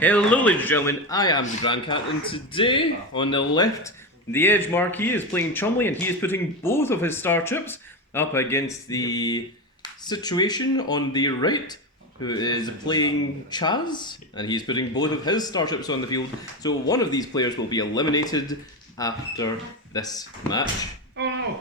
Hello ladies and gentlemen, I am the Grand Cat, and today, on the left, the Edge Marquis is playing Chumley, and he is putting both of his star chips up against the Situation on the right, who is playing Chazz, and he's putting both of his star chips on the field, so one of these players will be eliminated after this match. Oh no!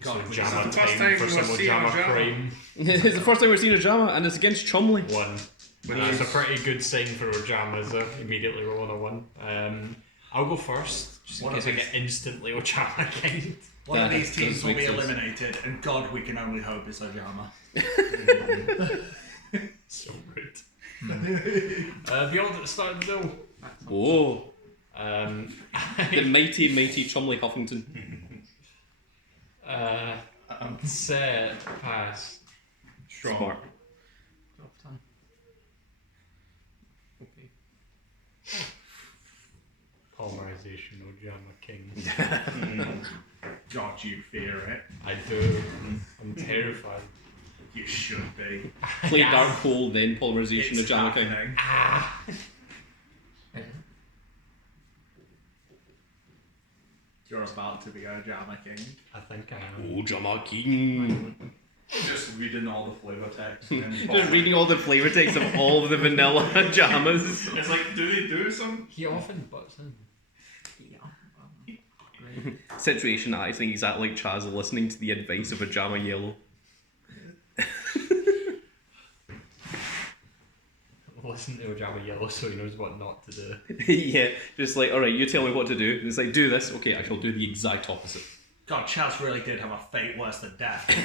God, It's Jama the first time time for we've some seen Jama a Jama. crime. It's the first time we've seen a Jama, and it's against Chumley. One. That's a pretty good sign for our Jamas, immediately rolling a 1. I'll go first, just in case I get instantly Ojama kinged. One of That these teams does will make be sense. eliminated, and God, we can only hope it's Ojama. So rude. Have you all at the start of the duel? Oh, Um, the mighty, mighty Chumley Huffington. Set, pass. Smart. Polymerization, Ojama king. God, you fear it. I do. I'm terrified. You should be. Play Dark Hole, then Polymerization of It's Jama King. happening. You're about to be Ojama King. I think I am. Oh, Jama King. Just reading all the flavor text. Just reading all the flavor text of all of the vanilla Jamas. It's like, do they do some? He often butts in. Situation acting exactly like Chazz listening to the advice of a Jama Yellow. Listen to Ojama Yellow so he knows what not to do. Yeah, just like, alright, you tell me what to do. And it's like, do this. Okay, I shall do the exact opposite. God, Chaz really did have a fate worse than death. You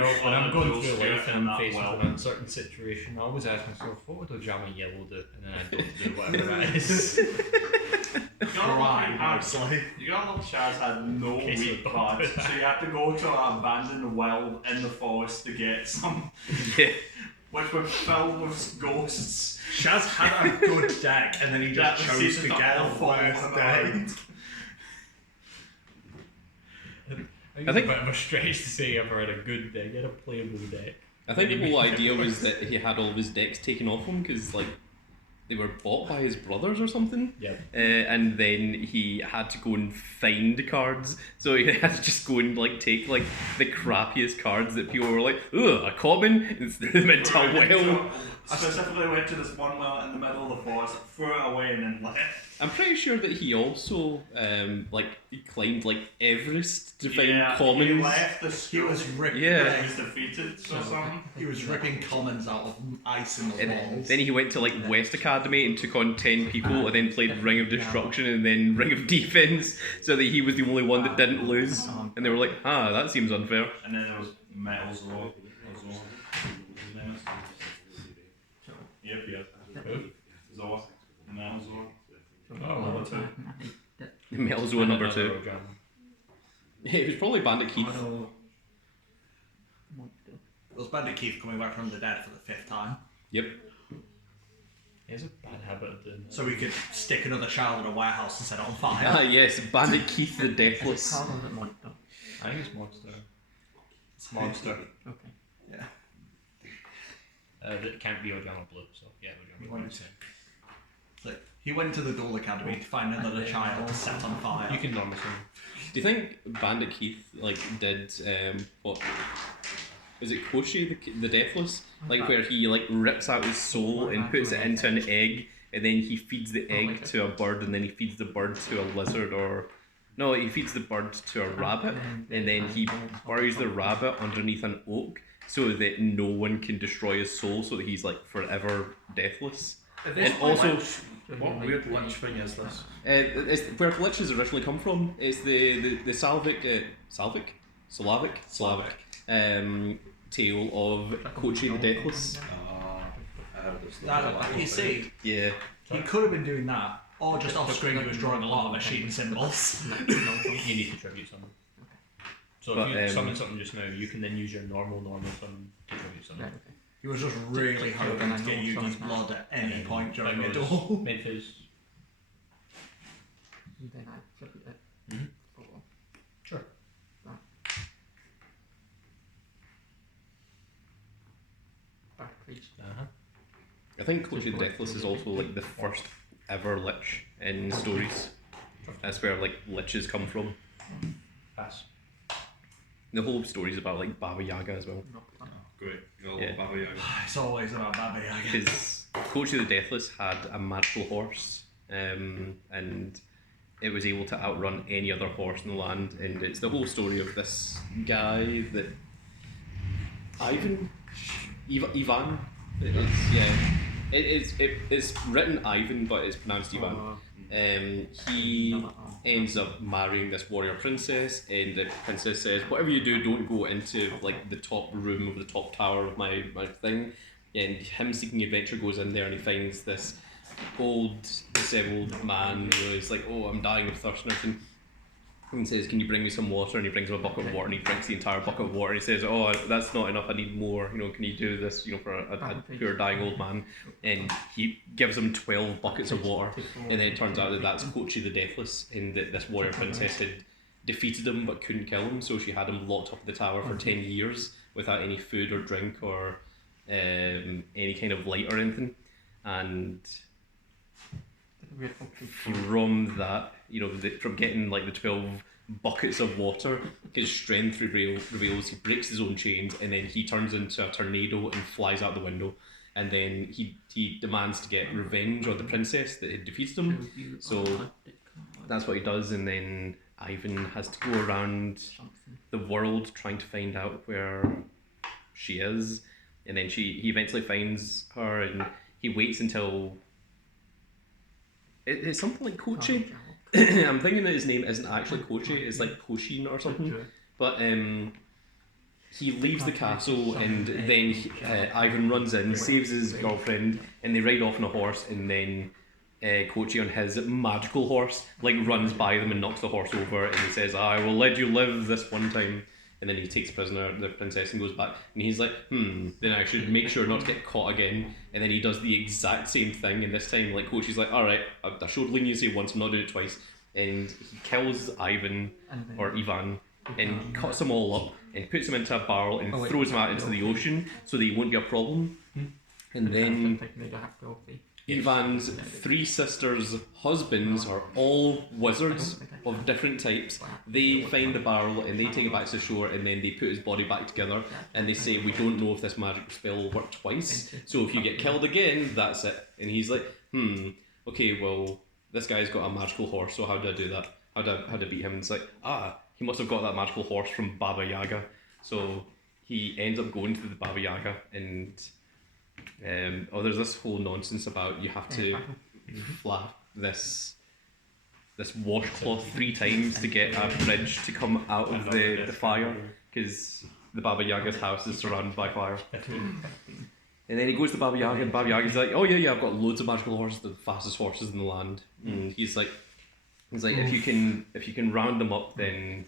know, when I'm going through life and I'm faced with an uncertain situation, I always ask myself, what would Ojama Yellow do? And then I don't do whatever that is. Right, actually. You gotta love Chaz had no Okay, so weak don't cards, do that. so you had to go to an abandoned well in the forest to get some, Yeah. which were filled with ghosts. Chaz had a good deck, and then he just That chose seemed to to get all a fall worse around. deck. I think it's a bit of a stretch to say I've had a good deck, get a playable deck. I think the whole idea was that he had all of his decks taken off him because, like, they were bought by his brothers or something. Yep. And then he had to go and find cards. So he had to just go and, like, take, like, the crappiest cards that people were like, ugh, a common? And threw them into a well. I specifically went to this one well in the middle of the forest, threw it away, and then left. I'm pretty sure that he also, like, he climbed, like, Everest to find He commons. left the He school. was ripping. Yeah. He was defeated or something. He was ripping commons out of ice in the And walls. then he went to, like, West Academy and took on 10 people and then played Ring of Destruction and then Ring of Defense so that he was the only one that didn't lose. And they were like, that seems unfair. And then there was Metal Zoro. Yep. Zoro. Metal Zoro. Oh, Metal Zone number 2. Ojama. Yeah, it was probably Bandit Keith. Was Bandit Keith coming back from the dead for the 5th time? Yep. He has a bad habit of doing that. So we could stick another child in a warehouse and set it on fire. Ah, yes, Bandit Keith the Deathless. I think it's Monster. It's monster. Okay. Yeah. That can't be Ojama Blue, so yeah, Ojama Blue. So he went to the Duel Academy to find another child to set on fire. You can normally say. Do you think Bandit Keith, like, did, what? Is it Koshi the Deathless? Like, where he, like, rips out his soul and puts it into an egg, and then he feeds the egg to a bird, and then he feeds the bird to a lizard, or... No, he feeds the bird to a rabbit, and then he buries the rabbit underneath an oak so that no one can destroy his soul, so that he's, like, forever deathless. And also... What weird lunch thing is this? It's where glitches originally come from. It's the Slavic tale of Kochi the Deathless. You see, Yeah. he could have been doing that, or just off screen he was drawing a lot of machine symbols. You need to tribute something. So But, if you summon something just now, you can then use your normal summon to tribute something. He was just really hoping to get Yugi's blood at any point during the That duel. goes Memphis. Then I tribute it. Mhm. For Sure. back reach. Uh-huh. I think Coach the Deathless is also like the first ever lich in stories. That's where like liches come from. Pass. The whole story's about like Baba Yaga as well. Great. You know, Yeah. Baba Yaga. It's always about Baba Yaga. Because Coach the Deathless had a magical horse, and it was able to outrun any other horse in the land. And it's the whole story of this guy that Ivan. It's written Ivan, but it's pronounced Ivan. He ends up marrying this warrior princess, and the princess says, "Whatever you do, don't go into like the top room of the top tower of my thing." And him seeking adventure goes in there, and he finds this old disabled man who is like, "Oh, I'm dying of thirst and everything." And says, "Can you bring me some water?" And he brings him a bucket of water, and he drinks the entire bucket of water. And he says, "Oh, that's not enough. I need more. You know, can you do this? You know, for a poor dying old man." And he gives him 12 buckets of water, and then it turns out that that's Kochi the Deathless, and that this warrior princess had defeated him but couldn't kill him, so she had him locked up in the tower for 10 years without any food or drink or any kind of light or anything. And from that, you know, from getting like the 12 buckets of water, his strength reveals. He breaks his own chains, and then he turns into a tornado and flies out the window. And then he demands to get revenge on the princess that had defeated him. So that's what he does, and then Ivan has to go around the world trying to find out where she is. And then he eventually finds her, and he waits until it's something like Kochi. I'm thinking that his name isn't actually Kochi, it's like Koshin or something. But he leaves the castle, and then Ivan runs in, saves his girlfriend, and they ride off on a horse, and then Kochi on his magical horse like runs by them and knocks the horse over, and he says, "I will let you live this one time." And then he takes prisoner the princess and goes back, and he's like, then I should make sure not to get caught again. And then he does the exact same thing, and this time like Kochi's like, "Alright, I showed leniency once, I'm not doing it twice." And he kills Ivan or Ivan and cuts them all up and puts them into a barrel and throws them out into the ocean so that he won't be a problem. And then Ivan's 3 sisters' husbands are all wizards of different types. They find the barrel and they take it back to the shore, and then they put his body back together, and they say, "We don't know if this magic spell will work twice, so if you get killed again, that's it." And he's like, okay, well, this guy's got a magical horse, so how do I do that? How do I beat him? And it's like, he must have got that magical horse from Baba Yaga. So he ends up going to the Baba Yaga, and there's this whole nonsense about you have to flap this washcloth 3 times to get a bridge to come out of the fire, because the Baba Yaga's house is surrounded by fire. And then he goes to Baba Yaga, and Baba Yaga's like, "Oh yeah, I've got loads of magical horses, the fastest horses in the land." And he's like, if you can round them up, then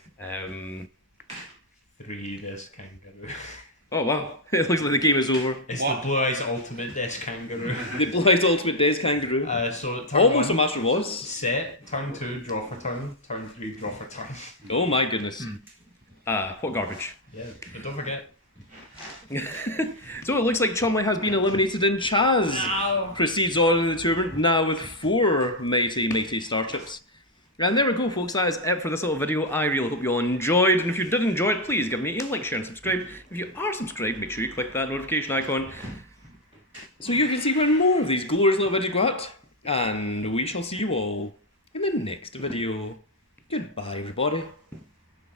3 Death Kangaroo. Oh wow, it looks like the game is over. It's the Blue Eyes Ultimate Death Kangaroo. The Blue Eyes Ultimate Death Kangaroo. So turn almost 1, a Master was. Set, turn 2, draw for turn, turn 3, draw for turn. Oh my goodness. What garbage. Yeah, but don't forget. So it looks like Chumley has been eliminated, and Chazz proceeds on in the tournament now with 4 mighty starships. And there we go, folks, that is it for this little video. I really hope you all enjoyed, and if you did enjoy it, please give me a like, share and subscribe. If you are subscribed, make sure you click that notification icon so you can see when more of these glorious little videos go out. And we shall see you all in the next video. Goodbye, everybody.